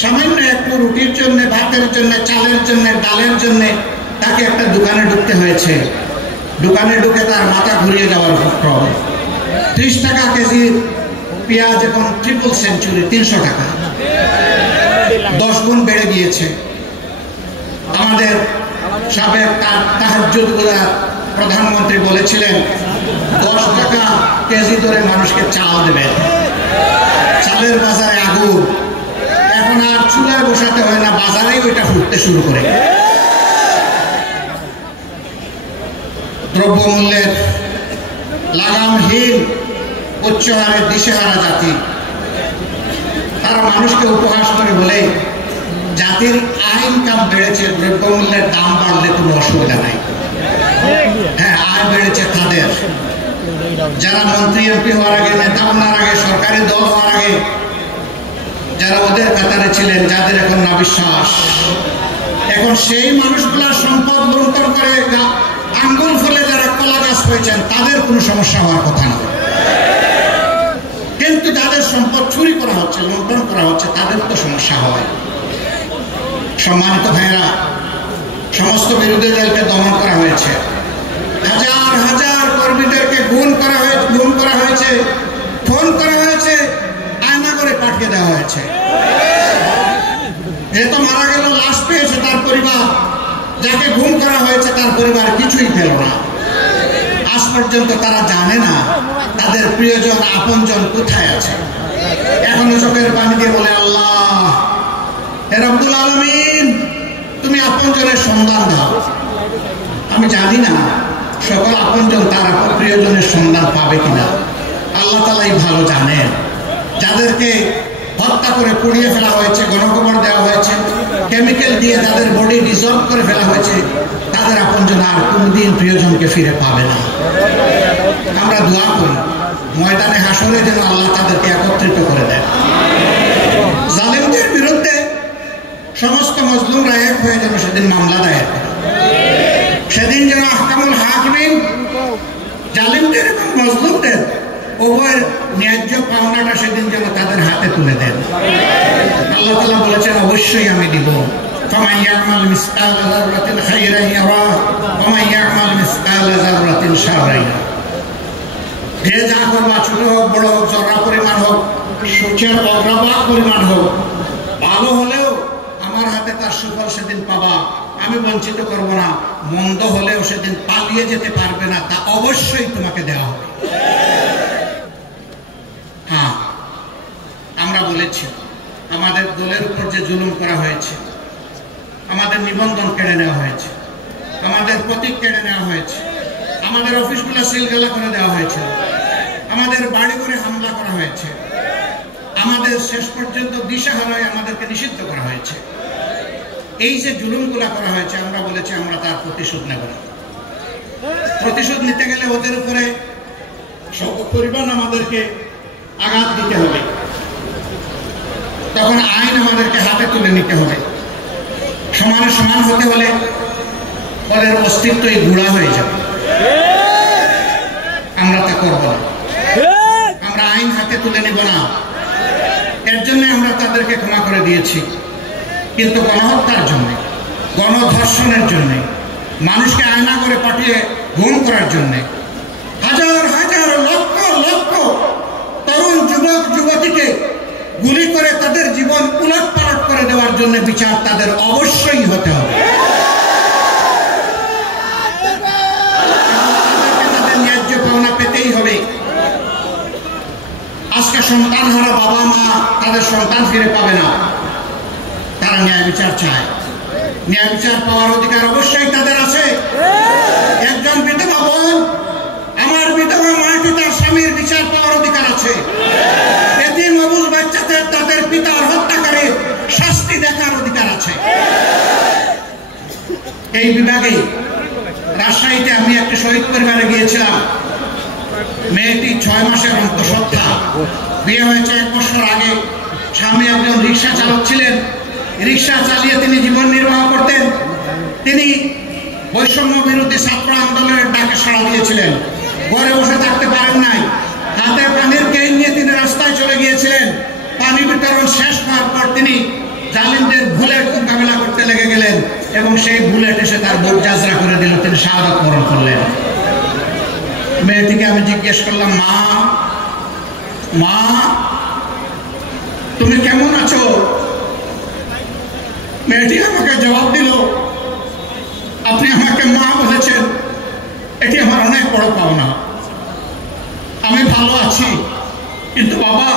সামান্য একটু রুটির জন্য, ভাতের জন্য, চালের জন্য, ডালের জন্য তাকে একটা দোকানে ঢুকতে হয়েছে। দোকানে ঢুকে তার মাথা ঘুরিয়ে যাওয়ার উপক্রম। 30 টাকা কেজি পেঁয়াজ এখন ট্রিপল সেঞ্চুরি, 300 টাকা, 10 গুণ বেড়ে গিয়েছে। আমাদের সাবেক তাহাজ্জুদ গুলার প্রধানমন্ত্রী বলেছিলেন 10 টাকা কেজি ধরে মানুষকে চাল দেবেন। চালের বাজারে আগুন, এখন আর চুলায় বসাতে হয় না, বাজারেই ওইটা ফুটতে শুরু করে। দ্রব্যমূল্যের লাগামহীন উচ্চ হারে দিশেহারা জাতি, তারা মানুষকে উপহাস করে বলে জাতির আয় ইনকাম বেড়েছে, দ্রব্যমূল্যের দাম বাড়লে কোনো অসুবিধা নাই। হ্যাঁ, আয় বেড়েছে তাদের, যারা মন্ত্রী এমপি হওয়ার আগে, নেতা হওয়ার আগে, সরকারি দল হওয়ার আগে যারা ওদের কাতারে ছিলেন, যাদের এখন না বিশ্বাস, এখন সেই মানুষগুলার সম্পদ লুণ্ঠন করে আঙ্গুল ফলে যারা কলা গাছ হয়েছেন তাদের কোনো সমস্যা হওয়ার কথা না। কিন্তু যাদের সম্পদ চুরি করা হচ্ছে, লুণ্ঠন করা হচ্ছে, তাদের তো সমস্যা হয়। সম্মানিত ভাইয়েরা, সমস্ত বিরোধীদেরকে দমন করা হয়েছে, হাজার হাজার কর্মীদেরকে গুম করা হয়েছে, ফোন করা হয়েছে, আয়না করে পাঠিয়ে দেওয়া হয়েছে। যে তো মারা গেল, লাশ পেয়েছে তার পরিবার, যাকে গুম করা হয়েছে তার পরিবার কিছুই পেল না। আজ পর্যন্ত তারা জানে না তাদের প্রিয়জন আপনজন কোথায় আছে। এখনো চোখের পানি দিয়ে বলে, আল্লাহ হে রব্বুল আলামিন, তুমি আপনজনের সন্ধান দাও। আমি জানি না সকল আপনজন তার প্রিয়জনের সন্ধান পাবে কিনা, আল্লাহ তাআলাই ভালো জানেন। যাদেরকে হত্যা করে পুড়িয়ে ফেলা হয়েছে, গণকবর দেওয়া হয়েছে, কেমিক্যাল দিয়ে তাদের বডি ডিসলভ করে ফেলা হয়েছে, তাদের আপনজন আর কোনদিন প্রিয়জনকে ফিরে পাবে না। আমরা দোয়া করি ময়দানে হাসরে যেন আল্লাহ তাদেরকে একত্রিত করে দেন। জালেমদের বিরুদ্ধে সমস্ত মজলুমরা এক হয়ে যেন সেদিন মামলা দায়ের করে। সেদিন যেন আহকামুল হাকিমিন জালেমদের এবং মজলুমদের উভয়ের ন্যায্য পাওনাটা সেদিন যেন তাদের হাতে তুলে দেন। আল্লাহ তাআলা বলেছেন, অবশ্যই আমি দিব। ফামান ইয়ামাল মিসকালা যাররাতিন খায়রান ইয়ারা ওয়া মান ইয়ামাল মিসকালা যাররাতিন শাররান ইয়ারা। যে যা করবা, ছোট হোক বড় হোক, জরা পরিমাণ হোক, সূর্যের অগ্রভাগ পরিমাণ হোক, ভালো হলেও আমার হাতে তার সুফল সেদিন পাবা, আমি বঞ্চিত করব না। মন্দ হলেও সেদিন পালিয়ে যেতে পারবে না, তা অবশ্যই তোমাকে দেওয়া হবে। হ্যাঁ, আমরা বলেছি আমাদের দলের উপর যে জুলুম করা হয়েছে, আমাদের নিবন্ধন কেড়ে নেওয়া হয়েছে, আমাদের প্রতীক কেড়ে নেওয়া হয়েছে, আমাদের অফিসগুলো সিলগালা করে দেওয়া হয়েছে, আমাদের বাড়ি ঘরে হামলা করা হয়েছে, আমাদের শেষ পর্যন্ত দিশাহারায় আমাদেরকে নিষিদ্ধ করা হয়েছে। এই যে জুলুমগুলা করা হয়েছে, আমরা বলেছি আমরা তার প্রতিশোধ নেব না। প্রতিশোধ নিতে গেলে ওদের উপরে পরিমাণ আমাদেরকে আঘাত দিতে হবে, তখন আইন আমাদেরকে হাতে তুলে নিতে হবে। সমানে সমান হতে হলে ওদের অস্তিত্বই গুঁড়া হয়ে যাবে। আমরা তা করব না, আমরা আইন হাতে তুলে নেব না। এর জন্য আমরা তাদেরকে ক্ষমা করে দিয়েছি। কিন্তু গণহত্যার জন্য, গণধর্ষণের জন্য, মানুষকে আয়না করে পাঠিয়ে গুম করার জন্য, হাজার হাজার লক্ষ লক্ষ তরুণ যুবক যুবতীকে গুলি করে তাদের জীবন উলটপালট করে দেওয়ার জন্য বিচার তাদের অবশ্যই হতে হবে। তাদের ন্যায্য পাওনা পেতেই হবে। আজকে সন্তান হারা বাবা মা তাদের সন্তান ফিরে পাবে না, তারা ন্যায় বিচার চায়। ন্যায় বিচার পাওয়ার অধিকার অবশ্যই তাদের আছে। একজন বিধবা বোন, আমার বিধবা মাটি তার স্বামীর বিচার পাওয়ার অধিকার আছে। এতিম অবুঝ বাচ্চাদের তাদের পিতার হত্যাকারী শাস্তি দেখার অধিকার আছে। এই বিভাগে রাজশাহীতে আমি একটি শহীদ পরিবারে গিয়েছিলাম। মেয়েটি 6 মাসের অন্তঃসত্ত্বা, বিয়ে হয়েছে 1 বছর আগে। স্বামী একজন রিক্সা চালক ছিলেন, রিক্সা চালিয়ে তিনি জীবন নির্বাহ করতেন। তিনি বৈষম্য বিরোধী ছাত্র আন্দোলনের ডাকে সাড়া দিয়েছিলেন। ঘরে বসে থাকতে পারেন নাই, হাতে পানির কেন নিয়ে তিনি রাস্তায় চলে গিয়েছিলেন। পানি বিতরণ শেষ হওয়ার পর তিনি গেলেন এবং সেই বুলেট এসে তার বুক জাজরা করে দিল, তিনি শাহাদাত বরণ করলেন। মেয়েটিকে আমি জিজ্ঞেস করলাম, মা মা তুমি কেমন আছো? মেয়েটি আমাকে জবাব দিল, আপনি আমাকে মা বলেছেন, এটি আমার অনেক বড় পাওনা। আমি ভালো আছি, কিন্তু বাবা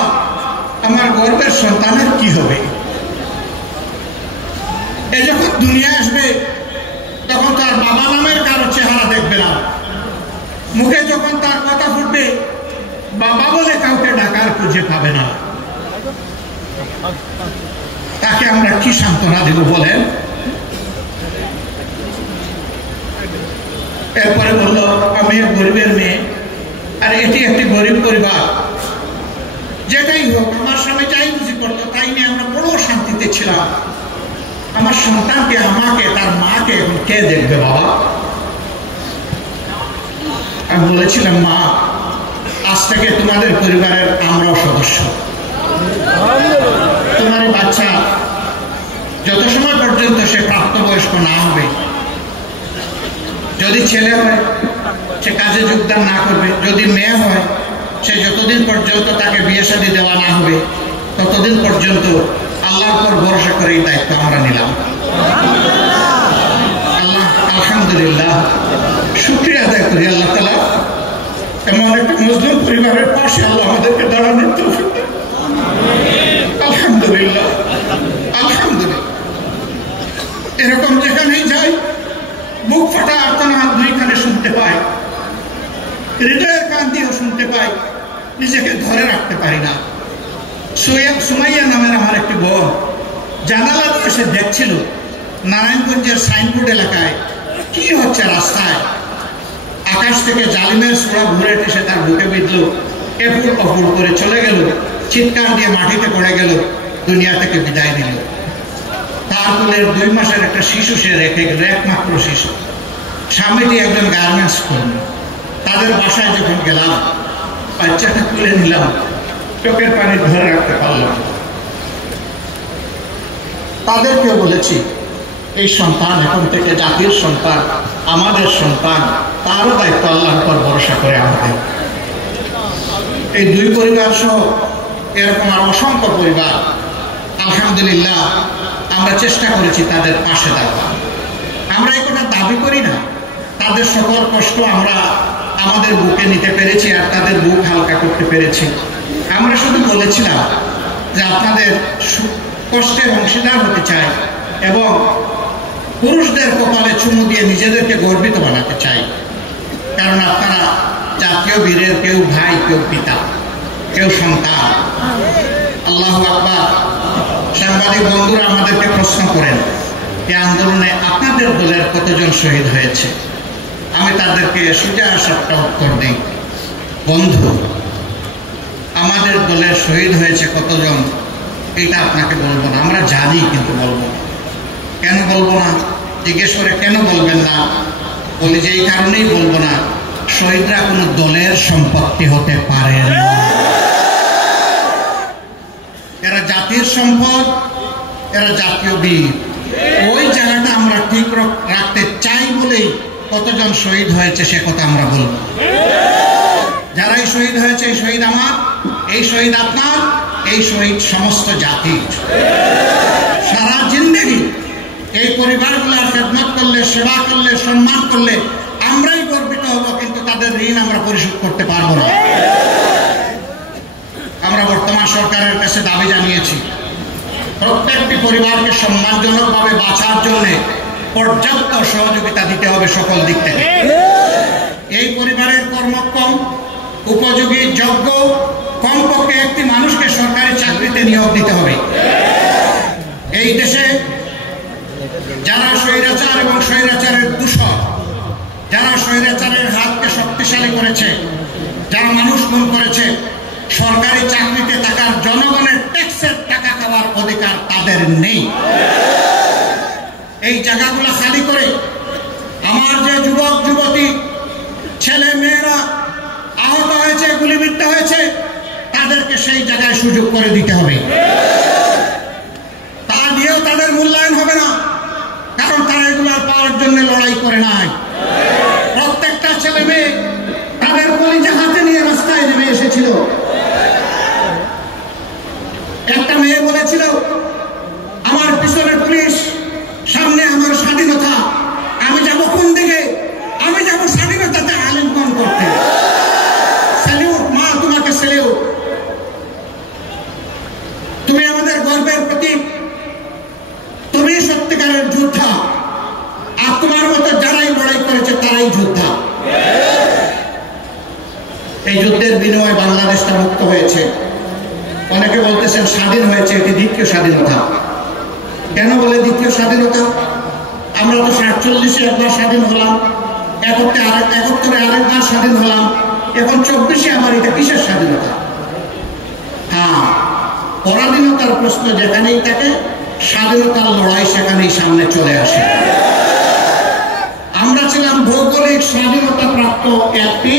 আমার গর্ভের সন্তানের কি হবে? এ যখন দুনিয়ায় আসবে তখন তার বাবা নামের কারো চেহারা দেখবে না, মুখে যখন তার কথা ফুটবে বাবা বলে কাউকে ডাকার খুঁজে পাবে না। তাকে আমরা কি সান্ত্বনা দেব বলেন? এরপরে বলল, আমি গরিবের মেয়ে, আর এটি একটি গরিব পরিবার। যেটাই হোক, আমার স্বামী যাই বুঝি করতো তাই নিয়ে আমরা বড় শান্তিতে ছিলাম। আমার সন্তানকে, আমাকে, তার মাকে এখন কে দেখবে বাবা? আমি বলেছিলাম, মা আজ থেকে তোমাদের পরিবারের আমরাও সদস্য। তোমার বাচ্চা যত সময় পর্যন্ত সে প্রাপ্তবয়স্ক না হবে, যদি ছেলে হয় সে কাজে যোগদান না করবে, যদি মেয়ে হয় সে যতদিন পর্যন্ত তাকে বিয়ে শাদী দেওয়া না হবে ততদিন পর্যন্ত আল্লাহর উপর ভরসা করে এই দায়িত্ব আমরা নিলাম। আল্লাহ আলহামদুলিল্লাহ, শুকরিয়া আদায় করি আল্লাহ তাআলা এমন একটা মুসলিম পরিবারের পাশে আল্লাহ আমাদেরকে দাঁড়ানোর তৌফিক দেন। আলহামদুলিল্লাহ আলহামদুলিল্লাহ। এরকম যেখানেই যাই বুক ফাটা আর্তনাদ দুইখানে শুনতে পাই, হৃদয়ের কান দিয়েও শুনতে পাই, নিজেকে ধরে রাখতে পারি না। সুমাইয়া নামের আমার একটি বোন জানালা দিয়ে সে দেখছিল নারায়ণগঞ্জের সাইনবোর্ড এলাকায় কি হচ্ছে রাস্তায়। আকাশ থেকে জালিমের ছোড়া বুলেট এসে তার বুকে বিঁধল, এফুল অফুল করে চলে গেল, চিৎকার দিয়ে মাটিতে পড়ে গেল, দুনিয়া থেকে বিদায় দিল। তার কোলের 2 মাসের একটা শিশু সে রেখে গেল, একমাত্র শিশু। স্বামীটি একজন গার্মেন্টস কর্মী। তাদের বাসায় যখন গেলাম, বাচ্চাটা তুলে নিলাম, চোখের পানি ধরে রাখতে পারলাম। তাদেরকেও বলেছি, এই সন্তান এখন থেকে জাতির সন্তান, আমাদের সন্তান, তারও দায়িত্ব আল্লাহর উপর ভরসা করে আমাদের। এই 2 পরিবার সহ এরকম আর অসংখ্য পরিবার, আলহামদুলিল্লাহ আমরা চেষ্টা করেছি তাদের পাশে দাঁড়ানো। আমরা এই কথা দাবি করি না, তাদের সকল কষ্ট আমরা আমাদের বুকে নিতে পেরেছি আর তাদের বুক হালকা করতে পেরেছি। আমরা শুধু বলেছিলাম যে আপনাদের কষ্টের অংশীদার হতে চাই এবং পুরুষদের কপালে চুমু দিয়ে নিজেদেরকে গর্বিত বানাতে চাই, কারণ আপনারা জাতীয় বীরের কেউ ভাই, কেউ পিতা, কেউ সন্তান। আল্লাহু আকবার। সাংবাদিক বন্ধুরা আমাদেরকে প্রশ্ন করেন, এই আন্দোলনে আপনাদের দলের কতজন শহীদ হয়েছে? আমি তাদেরকে সোজা সাপটা উত্তর দিই, বন্ধু আমাদের দলের শহীদ হয়েছে কতজন এটা আপনাকে বলবো না, আমরা জানি কিন্তু বলবো না। কেন বলবো না? জিজ্ঞেস করে কেন বলবেন না? বলি যে এই কারণেই বলবো না, শহীদরা কোনো দলের সম্পত্তি হতে পারে না। এরা জাতির সম্পদ, এরা জাতীয় বীর। ওই জায়গাটা আমরা ঠিক রাখতে চাই বলেই কতজন শহীদ হয়েছে সে কথা আমরা বলবো। যারাই শহীদ হয়েছে, এই শহীদ আমার, এই শহীদ আপনার, এই শহীদ সমস্ত জাতির। সারা জিন্দেগি এই পরিবারগুলোর খেদমত করলে, সেবা করলে, সম্মান করলে আমরাই গর্বিত হব, কিন্তু তাদের ঋণ আমরা পরিশোধ করতে পারবো না। আমরা বর্তমান সরকারের কাছে দাবি জানিয়েছি, প্রত্যেকটি পরিবারকে সম্মানজনকভাবে বাঁচার জন্য পর্যাপ্ত সহযোগিতা দিতে হবে সকল দিক থেকে। এই পরিবারের কর্মক্ষম, উপযোগী, যোগ্য কমপক্ষে একটি মানুষকে সরকারি চাকরিতে নিয়োগ দিতে হবে। এই দেশে যারা স্বৈরাচার এবং স্বৈরাচারের দূষক, যারা স্বৈরাচারের হাতকে শক্তিশালী করেছে, যারা মানুষ খুন করেছে, সরকারি চাকরিতে থাকার, জনগণের ট্যাক্সের টাকা খাওয়ার অধিকার তাদের নেই। এই জায়গাগুলো খালি করে আমার যে যুবক যুবতী ছেলে মেয়েরা আহত হয়েছে, গুলিবিদ্ধ হয়েছে, তাদেরকে সেই জায়গায় সুযোগ করে দিতে হবে। তা দিয়েও তাদের মূল্যায়ন হবে না। জন্য লড়াই করে নাই। প্রত্যেকটা ছেলে মেয়ে তাদের কলিজা হাতে নিয়ে রাস্তায় নেমে এসেছিল। একটা মেয়ে বলেছিল, আমার পিছনে পুলিশ, সামনে আমার স্বাধীনতা, আমি যাব কোন দিকে? আমি যাব স্বাধীনতাতে আলিঙ্গন করতে। স্যালিউট মা, তোমাকে স্যালিউট। তুমি আমাদের গর্বের প্রতীক, তুমি সত্যিকারের যোদ্ধা। আর তোমার মতো যারাই লড়াই করেছে তারাই যোদ্ধা। এই যুদ্ধের বিনিময়ে বাংলাদেশটা মুক্ত হয়েছে। অনেকে বলতেছেন স্বাধীন হয়েছে, এটি দ্বিতীয় স্বাধীনতা। কেন বলে দ্বিতীয় স্বাধীনতা? আমরা তো 47-এ একবার স্বাধীন হলাম, 71-এ আরেকবার স্বাধীন হলাম, এখন 24-এ আমার এটা কিসের স্বাধীনতা? হ্যাঁ, পরাধীনতার প্রশ্ন যেখানেই থাকে, স্বাধীনতার লড়াই সেখানেই সামনে চলে আসে। আমরা ছিলাম ভৌগোলিক স্বাধীনতা প্রাপ্ত একটি